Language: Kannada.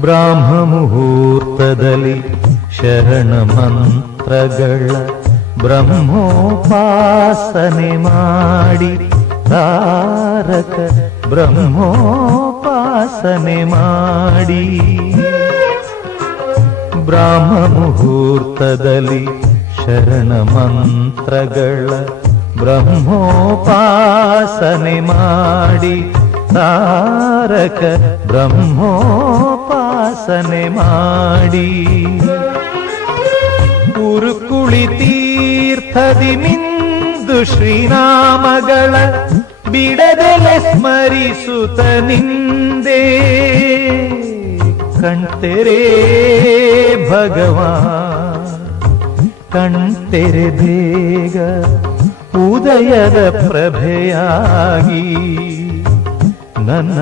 ಬ್ರಾಹ್ಮ ಮುಹೂರ್ತದಲ್ಲಿ ಶರಣ ಮಂತ್ರಗಳ ಬ್ರಹ್ಮೋಪಾಸನೆ ಮಾಡಿ ತಾರಕ ಬ್ರಹ್ಮೋಪಾಸನೆ ಮಾಡಿ ಬ್ರಾಹ್ಮ ಮುಹೂರ್ತದಲ್ಲಿ ಶರಣ ಮಂತ್ರಗಳ ಬ್ರಹ್ಮೋಪಾಸನೆ ಮಾಡಿ ತಾರಕ ಬ್ರಹ್ಮೋಪಾಸನೆ ಮಾಡಿ ಉರುಕುಳಿ ತೀರ್ಥದಿ ಮಿಂದು ಶ್ರೀನಾಮಗಳ ಬಿಡದೆಲೆ ಸ್ಮರಿಸುತ್ತ ನಿಂದೆ ಕಣ್ತೆರೆ ಭಗವಾನ್ ಕಣ್ತೆರೆ ಬೇಗ ಉದಯದ ಪ್ರಭೆಯಾಗಿ ನನ್ನ